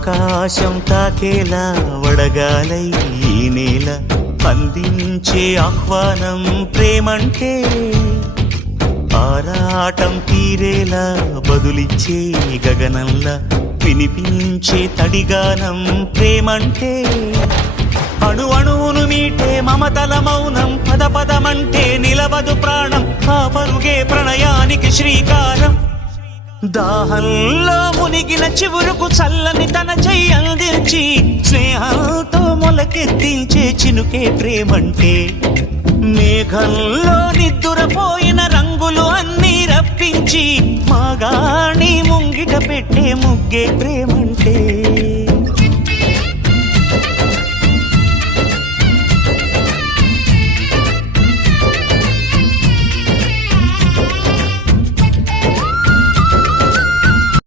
ఆకాశం తాకేలా వడగాలై ఈ నేల అందించే ఆహ్వానం ప్రేమంటే ఆరాటం తీరేలా బదులిచ్చే గగనంలా వినిపించే తడిగానం ప్రేమంటే అణు అణువును మీటే మమతల మౌనం పద పదమంటే నిలవదు ప్రాణం ఆ పరుగే ప్రణయానికి శ్రీకారం దాహంలో మునిగిన చివురుకు చల్లని తన చెయ్యి అందించి స్నేహంతో మొలకెత్తించే చినుకే ప్రేమంటే మేఘంలో నిద్దురపోయిన రంగులు అన్నీ రప్పించి మాగాణి ముంగిట పెట్టే ముగ్గే ప్రేమ